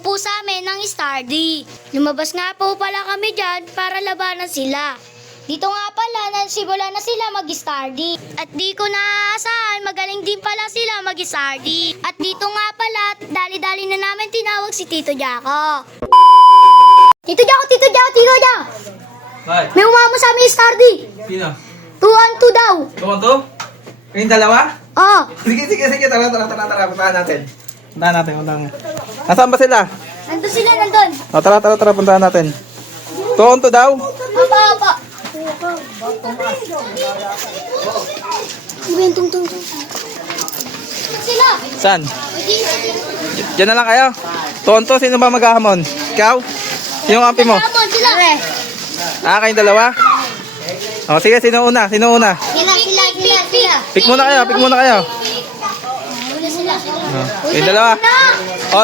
po sa amin ng Stardy. Lumabas nga po pala kami dyan para labanan sila. Dito nga pala nagsimula na sila mag-Stardy. At di ko naaasahan, magaling din pala sila mag-Stardy. At dito nga pala, dali-dali na namin tinawag si Tito Jaco. Tito Jaco, Tito Jaco, Tito Jaco! Bakit? May umama sa amin Stardy. Sino? 2 on 2 daw. Tumo to? Kayong dalawa? Oh, Sige. Tara. Puntahan natin. Nasaan ba sila? nandun sila, nandun. O, tara. Puntahan natin. Tuon to daw? Apa. Tung. Sila. Saan? Diyan na lang kayo. Tuon to, sino ba maghahamon? Ikaw? Sino ang kampi mo? Hamon sila. Kayong dalawa? O, sige, sino una? Sila. Pick muna kayo. Kayong dalawa. O,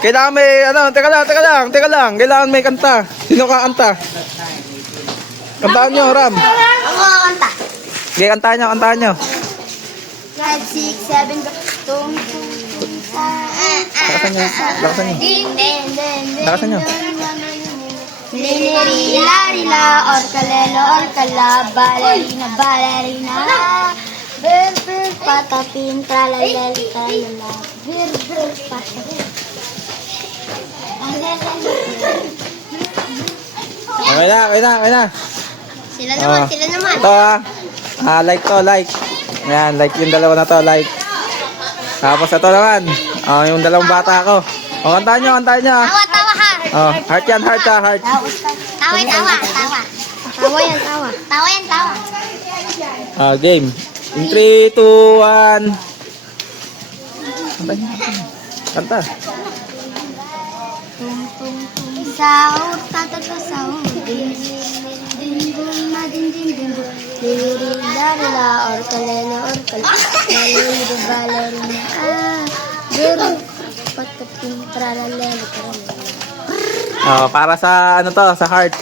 kailangan may, teka lang. Kailangan may kanta. Sino kakanta? Kantaan nyo, Ram. Ako kanta. Sige, kantaan nyo. 5, 6, 7, tung. Lakasan nyo. Lakasan nyo. Lila, orkalelo, balerina. Bir, patapin, tralalel, tralala. Bir, patapin. Okay na. Sila naman. Ito like to, like. Ayan, like yung dalawa na to, like. Tapos ito naman. Yung dalawang bata ko. Kantaan nyo. Tawa ha. Heart yan, heart. Tawa. Game. In 3, 2, 1. Kanta. Sahur, tatata sahur. Din, Lirila, orkalelo, balerina. Bir, patapin, tralalelo. Para sa sa heart.